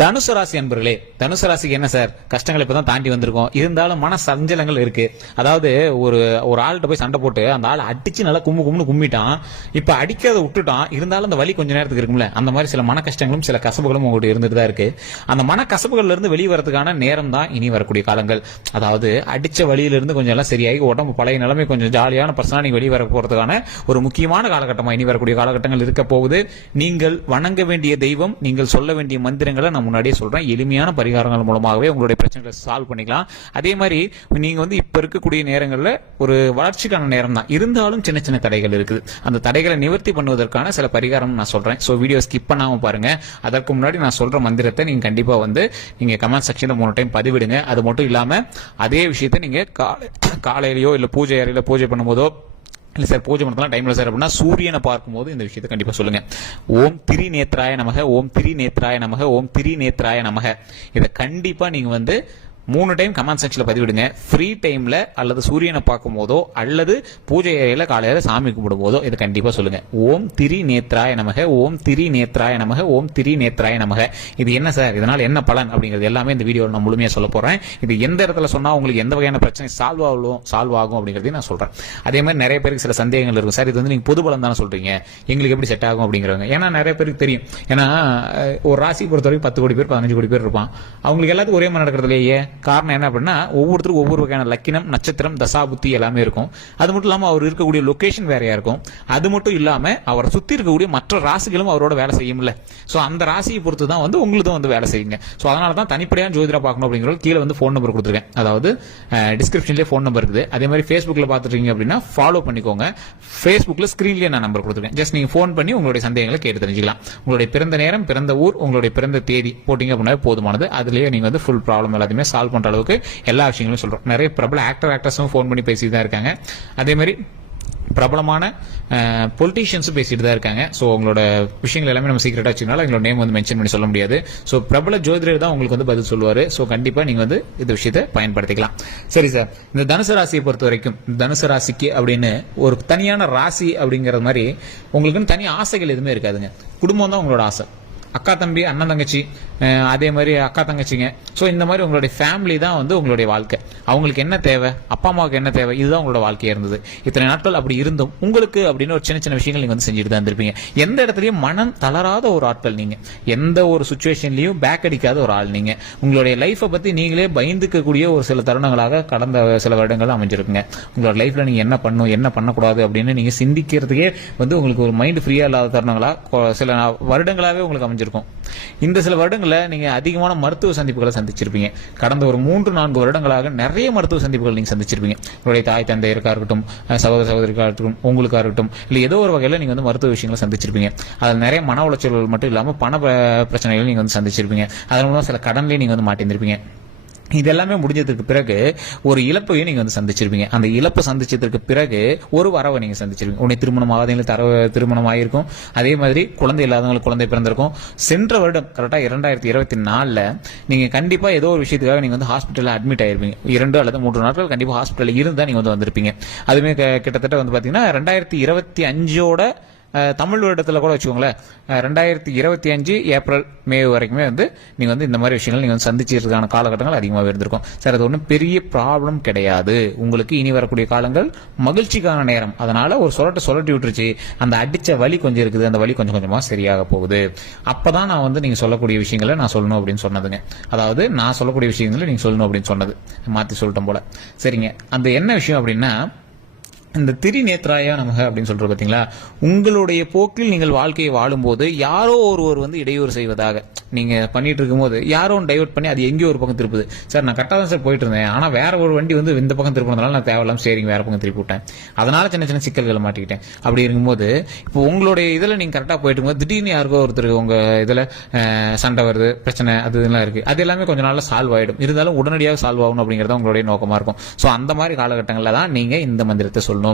தனுசு ராசி அன்பர்களே, தனுசு ராசிக்கு என்ன சார் கஷ்டங்கள் இப்பதான் தாண்டி வந்திருக்கோம், இருந்தாலும் மன சஞ்சலங்கள் இருக்கு. அதாவது ஒரு ஒரு ஆள்கிட்ட போய் சண்டை போட்டு அந்த ஆள் அடிச்சு நல்லா கும்முன்னு கும்மிட்டான், இப்ப அடிக்கிறத விட்டுட்டான், இருந்தாலும் அந்த வலி கொஞ்ச நேரத்துக்கு இருக்கும்ல, அந்த மாதிரி சில மன கஷ்டங்களும் சில கசப்புகளும் உங்கள்கிட்ட இருந்துட்டு தான் இருக்கு. அந்த மன கசப்புகள்ல இருந்து வெளியே வரதுக்கான நேரம் தான் இனி வரக்கூடிய காலங்கள். அதாவது அடிச்ச வழியிலிருந்து கொஞ்சம் எல்லாம் சரியாகி உடம்பு பழைய நிலைமை கொஞ்சம் ஜாலியான பர்சனாக வெளியே வர போறதுக்கான ஒரு முக்கியமான காலகட்டமா இனி வரக்கூடிய காலகட்டங்கள் இருக்க போகுது. நீங்கள் வணங்க வேண்டிய தெய்வம், நீங்கள் சொல்ல வேண்டிய மந்திரங்களை நான் முன்னாடியே சொல்றேன், எளிமையான பரிகாரங்கள் மூலமாகவே உங்களுடைய பிரச்சனைகளை சால்வ் பண்ணிக்கலாம். அதே மாதிரி நீங்க இப்ப இருக்கக்கூடிய நேரங்களில் ஒரு வளர்ச்சிக்கான நேரம் தான், இருந்தாலும் சின்ன சின்ன தடைகள் இருக்குது. அந்த தடைகளை நிவர்த்தி பண்ணுவதற்கான சில பரிகாரம் நான் சொல்றேன். சோ வீடியோ ஸ்கிப் பண்ணாம பாருங்க. அதற்கு முன்னாடி நான் சொல்ற மந்திரத்தை நீங்க கண்டிப்பா நீங்க கமெண்ட் செக்ஷன்ல 3 டைம் பதிவிடுங்க. அது மட்டும் இல்லாம அதே விஷயத்தை நீங்க காலையிலயோ இல்ல பூஜை அறையில பூஜை பண்ணும்போதோ, இல்ல சார் பூஜை பண்ணலாம் டைம்ல சார் அப்படின்னா சூரியனை பார்க்கும்போது இந்த விஷயத்தை கண்டிப்பா சொல்லுங்க. ஓம் திரிநேத்ராய நமக, ஓம் திரிநேத்ராய நமக, ஓம் திரிநேத்ராய நமக. இதை கண்டிப்பா நீங்க 3 டைம் கமெண்ட் செக்ஷன்ல பதிவிடுங்க. ஃப்ரீ டைம்ல அல்லது சூரியனை பார்க்கும் போதோ அல்லது பூஜை அறையில காலையில சாமி கும்பிடும் போதோ இதை கண்டிப்பா சொல்லுங்க. ஓம் திரிநேத்ராய நமக, ஓம் திரிநேத்ராய நமக, ஓம் திரிநேத்ராய நமக. இது என்ன சார், இதனால என்ன பலன் அப்படிங்கிறது எல்லாமே இந்த வீடியோவில் நான் முழுமையா சொல்ல போறேன். இது எந்த இடத்துல சொன்னா உங்களுக்கு எந்த வகையான பிரச்சனை சால்வ் ஆகும் அப்படிங்கறதையும் நான் சொல்றேன். அதே மாதிரி நிறைய பேருக்கு சில சந்தேகங்கள் இருக்கும், சார் இது நீங்க பொது பலன் தானே சொல்றீங்க, எங்களுக்கு எப்படி செட் ஆகும் அப்படிங்கிறவங்க. ஏன்னா நிறைய பேருக்கு தெரியும், ஏன்னா ஒரு ராசி பொறுத்த வரைக்கும் 10 கோடி பேர் 15 கோடி பேர் இருப்பான், அவங்களுக்கு எல்லாத்துக்கும் ஒரே மாதிரி நடக்கிறதுலேயே. காரணம் என்ன அப்படின்னா ஒவ்வொருத்தருக்கும் ஒவ்வொரு வகையான லக்கினம், நட்சத்திரம், தசாபுத்தி எல்லாமே இருக்கும். அது மட்டும் இல்லாம அவர் இருக்கக்கூடிய லொகேஷன் வேறையா இருக்கும். அது மட்டும் இல்லாம அவரை சுத்தி இருக்கக்கூடிய மற்ற ராசிகளும் அவரோட வேலை செய்யும்ல. சோ அந்த ராசியை பொறுத்து தான் உங்களுக்கு வேலை செய்யுங்க. சோ அதனால தான் தனிப்படையான ஜோதிடா பார்க்கணும் அப்படிங்கிறது கீழே ஃபோன் நம்பர் கொடுத்துருக்கேன். அதாவது டிஸ்கிரிப்ஷன்லேயே ஃபோன் நம்பர் இருக்குது. அதே மாதிரி ஃபேஸ்புக்ல பார்த்துட்டீங்க அப்படின்னா ஃபாலோ பண்ணிக்கோங்க. ஃபேஸ்புக்ல ஸ்கிரீன்லேயே நான் நம்பர் கொடுத்துருக்கேன். ஜஸ்ட் நீங்க ஃபோன் பண்ணி உங்களுடைய சந்தேகங்களை கேட்டு தெரிஞ்சுக்கலாம். உங்களுடைய பிறந்த நேரம், பிறந்த ஊர், உங்களுடைய பிறந்த தேதி போட்டிங்க அப்படின்னா போதுமானது. அதுலயே நீங்க ஃபுல் ப்ராப்ளம் எல்லாத்தையுமே சால்வ் பண்ற அளவுக்கு எல்லா விஷயங்களும் சொல்றோம். நிறைய பிரபல ஆக்டர்ஸும் ஃபோன் பண்ணி பேசிட்டு தான் இருக்காங்க. அதே மாதிரி பிரபலமான பொலிட்டீஷியன்ஸும் பேசிட்டு தான் இருக்காங்க. ஸோ உங்களோட விஷயங்கள் எல்லாமே நம்ம சீக்கிரட்டா வச்சுக்கனால எங்களோட நேம் மென்ஷன் பண்ணி சொல்ல முடியாது. ஸோ பிரபல ஜோதிடர் தான் உங்களுக்கு பதில் சொல்லுவாரு. ஸோ கண்டிப்பா நீங்க இந்த விஷயத்தை பயன்படுத்திக்கலாம். சரி சார், இந்த தனுசு ராசியை பொறுத்த வரைக்கும் தனுசு ராசிக்கு அப்படின்னு ஒரு தனியான ராசி அப்படிங்கிற மாதிரி உங்களுக்கு தனி ஆசைகள் எதுவுமே இருக்காதுங்க. குடும்பம் தான் உங்களோட ஆசை, அக்கா தம்பி, அண்ணன் தங்கச்சி, அதே மாதிரி அக்கா தங்கச்சிங்க. ஸோ இந்த மாதிரி உங்களுடைய ஃபேமிலி தான் உங்களுடைய வாழ்க்கை. அவங்களுக்கு என்ன தேவை, அப்பா அம்மாவுக்கு என்ன தேவை, இதுதான் உங்களோட வாழ்க்கையா இருந்தது. இத்தனை நாட்கள் அப்படி இருந்தும் உங்களுக்கு அப்படின்னு ஒரு சின்ன சின்ன விஷயங்கள் நீங்க செஞ்சுட்டு தான் இருந்திருப்பீங்க. எந்த இடத்துலயும் மனம் தளராத ஒரு ஆட்கள் நீங்க, எந்த ஒரு சுச்சுவேஷன்லயும் பேக் அடிக்காத ஒரு ஆள் நீங்க. உங்களுடைய லைஃபை பத்தி நீங்களே பயந்துக்கக்கூடிய ஒரு சில தருணங்களாக கடந்த சில வருடங்கள் அமைஞ்சிருக்குங்க. உங்களோட லைஃப்ல நீங்க என்ன பண்ணணும், என்ன பண்ணக்கூடாது அப்படின்னு நீங்க சிந்திக்கிறதுக்கே உங்களுக்கு ஒரு மைண்ட் ஃப்ரீயா இல்லாத தருணங்களா சில வருடங்களாகவே உங்களுக்கு அமைஞ்சிருக்கும். இந்த சில வருடங்கள்ல நீங்க அதிகமான மருத்துவ சந்திப்புகளை சந்திச்சிருப்பீங்க. கடந்த ஒரு 3-4 வருடங்களாக நிறைய மருத்துவ சந்திப்புகள் நீங்க சந்திச்சிருப்பீங்க. உங்களுடைய தாய் தந்தையருக்கா இருக்கட்டும், சகோதர சகோதரிக்கா இருக்கட்டும், உங்களுக்கா இருக்கட்டும், இல்ல ஏதோ ஒரு வகையில நீங்க மருத்துவ விஷயங்களை சந்திச்சிருப்பீங்க. அதில் நிறைய மன உளைச்சல்கள் மட்டும் இல்லாம பண பிரச்சனைகள் நீங்க சந்திச்சிருப்பீங்க. அதன் மூலம் சில கடன்லயே நீங்க மாட்டிருப்பீங்க. இதெல்லாமே முடிஞ்சதுக்கு பிறகு ஒரு இழப்பையும் நீங்க சந்திச்சிருப்பீங்க. அந்த இழப்பை சந்திச்சதுக்கு பிறகு ஒரு வரவை நீங்க சந்திச்சிருப்பீங்க. உடனே திருமணம் ஆகாதவங்களுக்கு திருமணம் ஆகிருக்கும். அதே மாதிரி குழந்தை இல்லாதவங்களுக்கு குழந்தை பிறந்திருக்கும். சென்ற வருடம் கரெக்டா 2024 நீங்க கண்டிப்பா ஏதோ ஒரு விஷயத்துக்காக நீங்க ஹாஸ்பிட்டல்ல அட்மிட் ஆயிருப்பீங்க. 2 அல்லது 3 நாட்கள் கண்டிப்பா ஹாஸ்பிட்டல் இருந்தா நீங்க வந்திருப்பீங்க. அதுமே கிட்டத்தட்ட பாத்தீங்கன்னா 2025 தமிழ் வருடத்துல கூட வச்சுக்கோங்களேன், 2025 ஏப்ரல் மே வரைக்குமே நீங்க இந்த மாதிரி விஷயங்கள் நீங்க சந்திச்சிருக்கான காலகட்டங்கள் அதிகமாக இருந்திருக்கும். சார் அது ஒன்றும் பெரிய ப்ராப்ளம் கிடையாது. உங்களுக்கு இனி வரக்கூடிய காலங்கள் மகிழ்ச்சிக்கான நேரம். அதனால ஒரு சொல்லட்டி விட்டுருச்சு, அந்த அடிச்ச வலி கொஞ்சம் இருக்குது, அந்த வலி கொஞ்சம் கொஞ்சமா சரியாக போகுது. அப்பதான் நான் நீங்க சொல்லக்கூடிய விஷயங்களை நான் சொல்லணும் அப்படின்னு சொன்னதுங்க. அதாவது நான் சொல்லக்கூடிய விஷயங்களை நீங்க சொல்லணும் அப்படின்னு சொன்னது மாத்தி சொல்லிட்டோம் போல. சரிங்க, அந்த என்ன விஷயம் அப்படின்னா, இந்த திரிநேத்ராயா நமக அப்படின்னு சொல்றது பாத்தீங்களா, உங்களுடைய போக்கில் நீங்கள் வாழ்க்கையை வாழும்போது யாரோ ஒருவர் இடையூறு செய்வதாக நீங்க பண்ணிட்டு இருக்கும்போது யாரோ டைவர்ட் பண்ணி அது எங்கேயோ ஒரு பக்கம் திருப்புது. சார் நான் கரெக்டாக தான் சார் போயிட்டு இருந்தேன், ஆனா வேற ஒரு வண்டி இந்த பக்கம் திருப்பினதுனால நான் தேவையில்லாம சரிங்க வேற பக்கம் திருப்பி விட்டேன், அதனால சின்ன சின்ன சிக்கல்களை மாட்டிக்கிட்டேன். அப்படி இருக்கும்போது இப்போ உங்களுடைய இதுல நீங்க கரெக்டா போயிட்டு இருக்கும்போது திடீர்னு யாருக்கோ ஒருத்தர் உங்க இதுல சண்டை வருது, பிரச்சனை அது இதெல்லாம் இருக்கு, அது எல்லாமே கொஞ்ச நாள்ல சால்வ் ஆயிடும். இருந்தாலும் உடனடியாக சால்வ் ஆகணும் அப்படிங்கறத உங்களுடைய நோக்கமா இருக்கும். சோ அந்த மாதிரி காலகட்டங்கள்ல தான் நீங்க இந்த மந்திரத்தை சொல்லணும்.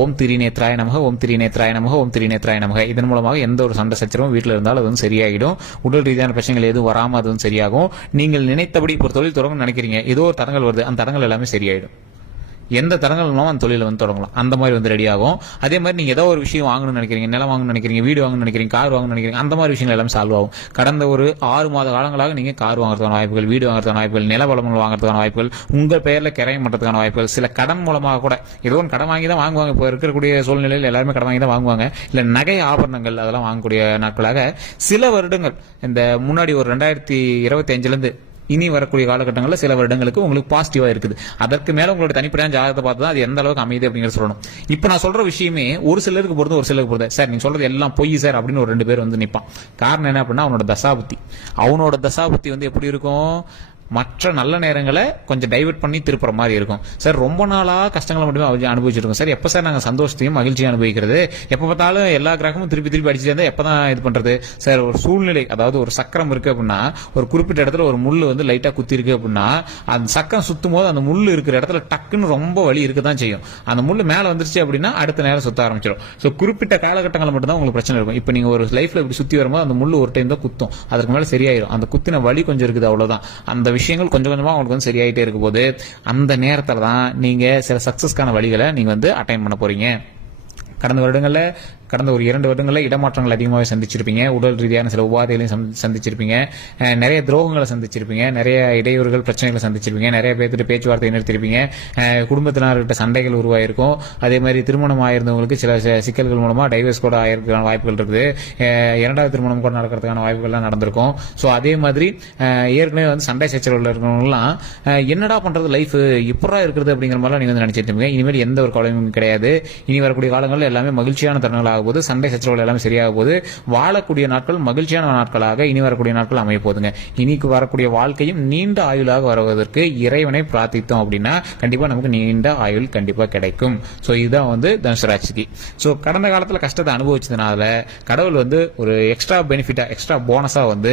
ஓம் திரிநேத்ராய நமக, ஓம் திரிநேத்ராய நமக, ஓம் திரிநேத்ராய நமக. இதன் மூலமாக எந்த ஒரு சண்டை சச்சரவும் வீட்டில் இருந்தாலும் அது சரியாயிடும். உடல் ரீதியான பிரச்சனைகள் எதுவும் வராம அது சரியாகும். நீங்கள் நினைத்தபடி இப்போ தொழில் தொடங்க நினைக்கிறீங்க, ஏதோ ஒரு தடங்கள் வருது, அந்த தடங்கள் எல்லாமே சரியாயிடும். எந்த தரங்கள் மூலமா அந்த தொழிலை வந்து தொடங்கலாம், அந்த மாதிரி வந்து ரெடி ஆகும். அதே மாதிரி நீங்க ஏதோ ஒரு விஷயம் வாங்கணும்னு நினைக்கிறீங்க, நிலம் வாங்கணும்னு நினைக்கிறீங்க, வீடு வாங்கணும்னு நினைக்கிறீங்க, கார் வாங்கணும்னு நினைக்கிறீங்க, அந்த மாதிரி விஷயங்கள் எல்லாம் சால்வ் ஆகும். கடந்த ஒரு 6 மாத காலங்களாக நீங்க கார் வாங்குறதுக்கான வாய்ப்புகள், வீடு வாங்குறதுக்கான வாய்ப்புகள், நில வளங்கள் வாங்குறதுக்கான வாய்ப்புகள், உங்க பெயர்ல கிரையம் பண்றதுக்கான வாய்ப்புகள், சில கடன் மூலமாக கூட ஏதோ ஒரு கடன் வாங்கி தான் வாங்குவாங்க. இப்போ இருக்கக்கூடிய சூழ்நிலையில் எல்லாருமே கடன் வாங்கி தான் வாங்குவாங்க. இல்ல நகை ஆபரணங்கள் அதெல்லாம் வாங்கக்கூடிய நாட்களாக சில வருடங்கள், இந்த முன்னாடி ஒரு 2025 இருந்து இனி வரக்கூடிய காலகட்டங்களில் சில வருடங்களுக்கு உங்களுக்கு பாசிட்டிவா இருக்குது. அதற்கு மேல உங்களோட தனிப்படையான ஜாதகத்தை பார்த்து தான் அது எந்த அளவுக்கு அமையுது அப்படிங்கிறது சொல்லணும். இப்போ நான் சொல்ற விஷயமே ஒரு சிலருக்கு பொறுத்து ஒரு சிலருக்கு பொறுத்து, சார் நீங்க சொல்றது எல்லாம் பொய் சார் அப்படின்னு ஒரு 2 பேர் வந்து நிற்பான். காரணம் என்ன அப்படின்னா அவனோட தசாபுத்தி வந்து எப்படி இருக்கும், மற்ற நல்ல நேரங்களை கொஞ்சம் டைவர்ட் பண்ணி திருப்புற மாதிரி இருக்கும். சார் ரொம்ப நாளா கஷ்டங்களை மட்டுமே அனுபவிச்சிருக்கோம் சார், எப்ப சார் நாங்கள் சந்தோஷத்தையும் மகிழ்ச்சியும் அனுபவிக்கிறது, எப்ப பார்த்தாலும் எல்லா கிரகமும் திருப்பி அடிச்சுட்டு இருந்தா எப்பதான் இது பண்றது சார். ஒரு சூழ்நிலை, அதாவது ஒரு சக்கரம் இருக்கு அப்படின்னா ஒரு குறிப்பிட்ட இடத்துல ஒரு முள்ளு வந்து லைட்டா குத்தி இருக்கு அப்படின்னா அந்த சக்கரம் சுத்தும் போது அந்த முள்ளு இருக்கிற இடத்துல டக்குன்னு ரொம்ப வலி இருக்கதான் செய்யும். அந்த முள்ளு மேல வந்துருச்சு அப்படின்னா அடுத்த நேரம் சுத்த ஆரம்பிச்சிடும். ஸோ குறிப்பிட்ட காலகட்டங்களில் மட்டும் தான் உங்களுக்கு பிரச்சனை இருக்கும். இப்போ நீங்க ஒரு லைஃப்ல இப்படி சுத்தி வரும்போது அந்த முள்ளு ஒரு டைம் தான் குத்தும், அதுக்கு மேல சரியாயிரும். அந்த குத்தின வலி கொஞ்சம் இருக்குது, அவ்வளவுதான். அந்த விஷயங்கள் கொஞ்சம் கொஞ்சமா உங்களுக்கு வந்து சரியாயிட்டே இருக்கும் போது அந்த நேரத்துல தான் நீங்க சில சக்சஸ்க்கான வழிகளை நீங்க வந்து அட்டைன் பண்ண போறீங்க. கடந்த ஒரு 2 வருடங்களில் இடமாற்றங்கள் அதிகமாகவே சந்திச்சிருப்பீங்க. உடல் ரீதியான சில உபாதைகளையும் சந்திச்சிருப்பீங்க. நிறைய துரோகங்களை சந்திச்சிருப்பீங்க. நிறைய இடையூறுகள், பிரச்சனைகளை சந்திச்சிருப்பீங்க. நிறைய பேர்த்திட்ட பேச்சுவார்த்தை நிறுத்திருப்பீங்க. குடும்பத்தினர்கிட்ட சண்டைகள் உருவாயிருக்கும். அதே மாதிரி திருமணம் ஆயிருந்தவங்களுக்கு சில சிக்கல்கள் மூலமா டைவர்ஸ் கூட ஆயிருக்கான வாய்ப்புகள் இருக்குது. 2வது திருமணம் கூட நடக்கிறதுக்கான வாய்ப்புகள்லாம் நடந்திருக்கும். ஸோ அதே மாதிரி ஏற்கனவே வந்து சண்டை சச்சரவுல இருக்கிறவங்கலாம் என்னடா பண்றது, லைஃப் இப்படா இருக்கிறது அப்படிங்கிற மாதிரிலாம் நீங்க வந்து நினைச்சிட்டு இருப்பீங்க. இனிமேல் எந்த ஒரு கவலையும் கிடையாது. இனி வரக்கூடிய காலங்களில் எல்லாமே மகிழ்ச்சியான தருணங்களாக போது, சண்டை சச்சரவுகள் எல்லாமே சரியாக போது, வாழக்கூடிய நாட்கள் மகிழ்ச்சியான நாட்களாக இனி வரக்கூடிய நாட்கள் அமைய போதுங்க. இனிக்கு வரக்கூடிய வாழ்க்கையும் நீண்ட ஆயுளாக வருவதற்கு இறைவனை பிரார்த்தித்தோம் அப்படின்னா கண்டிப்பா நமக்கு நீண்ட ஆயுள் கண்டிப்பா கிடைக்கும். சோ இதுதான் வந்து தனுசு ராசிக்கு. சோ கடந்த காலத்துல கஷ்டத்தை அனுபவிச்சதுனால கடவுள் வந்து ஒரு எக்ஸ்ட்ரா பெனிஃபிட்டா, எக்ஸ்ட்ரா போனஸா வந்து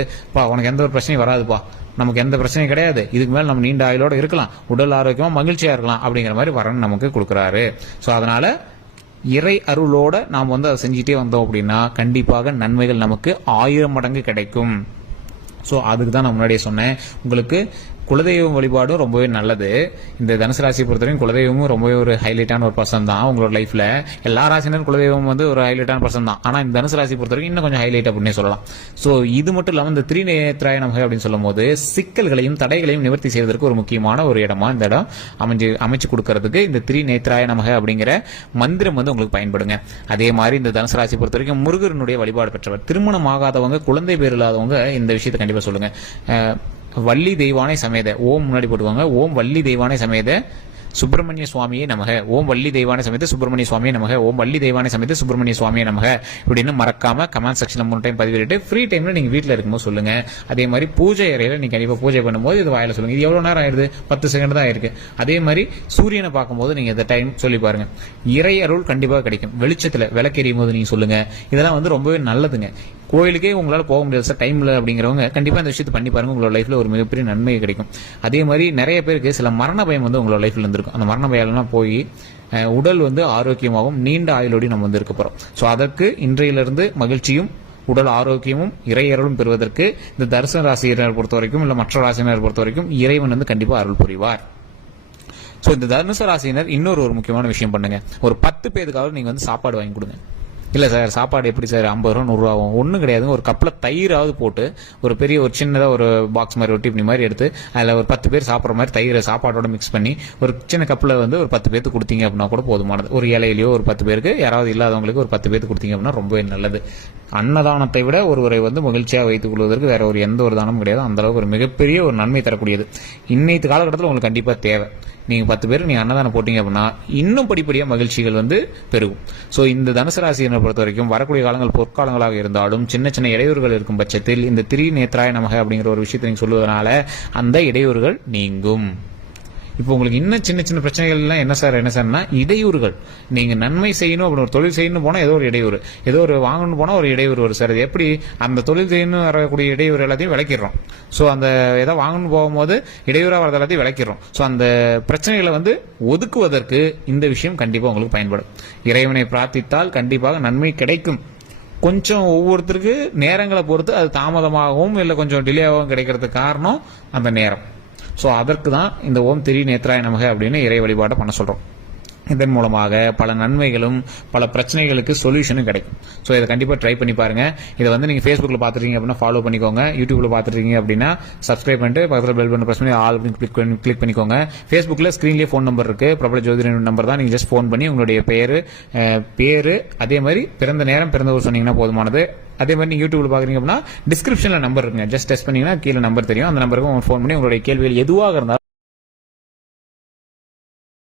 உனக்கு எந்த ஒரு பிரச்சனையும் வராதுப்பா, நமக்கு எந்த பிரச்சனையும் கிடையாது, இதுக்கு மேல நம்ம நீண்ட ஆயுளோட இருக்கலாம், உடல் ஆரோக்கியமா மகிழ்ச்சியா இருக்கலாம் அப்படிங்கிற மாதிரி வரன் நமக்கு கொடுக்குறாரு. சோ அதனால இறை அருளோட நாம் வந்து அதை செஞ்சுட்டே வந்தோம் அப்படின்னா கண்டிப்பாக நன்மைகள் நமக்கு 1000 மடங்கு கிடைக்கும். ஸோ அதுக்கு தான் நான் முன்னாடியே சொன்னேன், உங்களுக்கு குலதெய்வம் வழிபாடும் ரொம்பவே நல்லது. இந்த தனுசு ராசியை பொறுத்தவரைக்கும் குலதெய்வமும் ரொம்பவே ஒரு ஹைலைட்டான ஒரு பர்சன் தான் உங்களோட லைஃப்ல. எல்லா ராசினரும் குலதெய்வம் வந்து ஒரு ஹைலைட்டான பர்சன் தான். ஆனா இந்த தனுசு ராசியை பொறுத்தவரைக்கும் இன்னும் கொஞ்சம் ஹைலைட் அப்படின்னு சொல்லலாம். ஸோ இது மட்டும் இல்லாமல் இந்த திரிநேத்ராய நமக அப்படின்னு சொல்லும் போது சிக்கல்களையும் தடைகளையும் நிவர்த்தி செய்வதற்கு ஒரு முக்கியமான ஒரு இடமா இந்த இடம் அமைச்சு கொடுக்கறதுக்கு இந்த திரிநேத்ராய நமக அப்படிங்கிற மந்திரம் வந்து உங்களுக்கு பயன்படுங்க. அதே மாதிரி இந்த தனுசு ராசியை பொறுத்த வரைக்கும் முருகனுடைய வழிபாடு பெற்றவர், திருமணம் ஆகாதவங்க, குழந்தை பேர் இல்லாதவங்க இந்த விஷயத்தை கண்டிப்பா சொல்லுங்க. வள்ளி தெய்வானை சமேத ஓம் முன்னாடி போட்டுவாங்க. ஓம் வள்ளி தெய்வானை சமேத சுப்பிரமணிய சுவாமியே நமக, ஓம் வள்ளி தெய்வானை சமேத சுப்பிரமணிய சுவாமியே நமக, ஓம் வள்ளி தெய்வானை சமேத சுப்பிரமணிய சுவாமியே நமக இப்படின்னு மறக்காம கமெண்ட் செக்ஷன்ல 3 டைம் பதிவிட்டு ஃப்ரீ டைம்ல நீங்க வீட்டுல இருக்கும்போது சொல்லுங்க. அதே மாதிரி பூஜை அறையில நீங்க கண்டிப்பா பூஜை பண்ணும்போது இது வாயில சொல்லுங்க. இது எவ்வளவு நேரம் ஆயிருது, 10 செகண்ட் தான் ஆயிருக்கு. அதே மாதிரி சூரியனை பார்க்கும்போது நீங்க இந்த டைம் சொல்லி பாருங்க, இறை அருள் கண்டிப்பா கிடைக்கும். வெளிச்சத்துல விளக்கெரியும் போது நீங்க சொல்லுங்க. இதெல்லாம் வந்து ரொம்பவே நல்லதுங்க. கோயிலுக்கே உங்களால போக முடியாது சார், டைம் இல்லை அப்படிங்கிறவங்க கண்டிப்பா இந்த விஷயத்தை பண்ணி பாருங்க, உங்களோட லைஃப்ல ஒரு மிகப்பெரிய நன்மை கிடைக்கும். அதே மாதிரி நிறைய பேருக்கு சில மரண பயம் வந்து உங்களோட லைஃப்ல இருந்திருக்கும். அந்த மரண பயம் போய் உடல் வந்து ஆரோக்கியமாகவும் நீண்ட ஆயுளோடு நம்ம வந்து இருக்க போறோம். ஸோ அதற்கு இன்றையிலிருந்து மகிழ்ச்சியும் உடல் ஆரோக்கியமும் இறையருளும் பெறுவதற்கு இந்த தனுசு ராசியினர் பொறுத்த வரைக்கும் இல்ல மற்ற ராசியினர் பொறுத்த வரைக்கும் இறைவன் வந்து கண்டிப்பா அருள் புரிவார். ஸோ இந்த தனுசு ராசியினர் இன்னொரு முக்கியமான விஷயம் பண்ணுங்க, ஒரு 10 பேருக்காவது நீங்க வந்து சாப்பாடு வாங்கி கொடுங்க. இல்ல சார் சாப்பாடு எப்படி சார் 50 ரூபா 100 ரூபா ஆகும், ஒன்றும் கிடையாதுங்க. ஒரு கப்பில் தயிராவது போட்டு ஒரு பெரிய ஒரு சின்னதாக ஒரு பாக்ஸ் மாதிரி ஒட்டி இப்படி மாதிரி எடுத்து அதில் ஒரு 10 பேர் சாப்பிட்ற மாதிரி தயிரை சாப்பாடோட மிக்ஸ் பண்ணி ஒரு சின்ன கப்பில் வந்து ஒரு 10 பேருக்கு கொடுத்தீங்க அப்படின்னா கூட போதுமானது. ஒரு இலையிலையோ ஒரு 10 பேருக்கு, யாராவது இல்லாதவங்களுக்கு ஒரு 10 பேருக்கு கொடுத்தீங்க அப்படின்னா ரொம்பவே நல்லது. அன்னதானத்தை விட ஒருவரை வந்து மகிழ்ச்சியாக வைத்துக் கொள்வதற்கு வேற ஒரு எந்த ஒரு தானமும் கிடையாது. அந்த அளவுக்கு ஒரு மிகப்பெரிய ஒரு நன்மை தரக்கூடியது இன்னைக்கு காலகட்டத்தில் உங்களுக்கு கண்டிப்பா தேவை. நீங்க 10 பேர் நீங்க அன்னதானம் போட்டீங்க அப்படின்னா இன்னும் படிப்படியா மகிழ்ச்சிகள் வந்து பெருகும். சோ இந்த தனுசு ராசியை பொறுத்த வரைக்கும் வரக்கூடிய காலங்கள் பொற்காலங்களாக இருந்தாலும் சின்ன சின்ன இடையூறுகள் இருக்கும் பட்சத்தில் இந்த திரிநேத்ராய நமக அப்படிங்கிற ஒரு விஷயத்தை நீங்க சொல்லுவதனால அந்த இடையூறுகள் நீங்கும். இப்போ உங்களுக்கு இன்னும் சின்ன சின்ன பிரச்சனைகள் எல்லாம் என்ன சார்னா இடையூறுகள். நீங்க நன்மை செய்யணும் அப்படின்னு ஒரு தொழில் செய்யணும் போனா ஏதோ ஒரு இடையூறு, ஏதோ ஒரு வாங்கணும் போனா ஒரு இடையூறு வரும் சார். அது எப்படி அந்த தொழில் செய்யணும் வரக்கூடிய இடையூறு எல்லாத்தையும் விளக்கிடுறோம். ஸோ அந்த ஏதோ வாங்கணும் போகும்போது இடையூறாக வரது எல்லாத்தையும் விளக்கிடுறோம். ஸோ அந்த பிரச்சனைகளை வந்து ஒதுக்குவதற்கு இந்த விஷயம் கண்டிப்பா உங்களுக்கு பயன்படும். இறைவனை பிரார்த்தித்தால் கண்டிப்பாக நன்மை கிடைக்கும். கொஞ்சம் ஒவ்வொருத்தருக்கு நேரங்களை பொறுத்து அது தாமதமாகவும் இல்லை கொஞ்சம் டிலே ஆகவும் கிடைக்கிறதுக்கு காரணம் அந்த நேரம். ஸோ அதற்கு தான் இந்த ஓம் திரி நேத்ராய நமக அப்படின்னு இறை வழிபாட்டை பண்ண சொல்றோம். இதன் மூலமாக பல நன்மைகளும் பல பிரச்சனைகளுக்கு சொல்யூஷனும் கிடைக்கும். ஸோ இதை கண்டிப்பாக ட்ரை பண்ணி பாருங்க. இதை வந்து நீங்கள் ஃபேஸ்புக்கில் பார்த்துருக்கீங்க அப்படின்னா ஃபாலோ பண்ணிக்கோங்க. யூடியூப்ல பார்த்துருக்கீங்க அப்படின்னா சப்ஸ்கிரைப் பண்ணிட்டு பக்கத்தில் பெல் பட்டன் பிரஸ் பண்ணி ஆல் அப்படின்னு கிளிக் பண்ணிக்கோங்க. ஃபேஸ்புக்கில் ஸ்க்ரீன்லேயே ஃபோன் நம்பர் இருக்கு, பிரபல ஜோதிடர் நம்பர் தான். நீங்கள் ஜஸ்ட் ஃபோன் பண்ணி உங்களுடைய பேரு அதே மாதிரி பிறந்த நேரம் பிறந்த ஊர் சொன்னீங்கன்னா போதுமானது. அதே மாதிரி நீங்க யூடியூப்ல பாக்குறீங்க அப்படின்னா டிஸ்கிரிப்ஷன்ல நம்பர் இருக்குங்க, ஜஸ்ட் டெஸ்ட் பண்ணீங்கன்னா கீழே நம்பர் தெரியும். அந்த நம்பருக்கு ஃபோன் பண்ணி உங்களுடைய கேள்விகள் எதுவாக இருந்தாலும்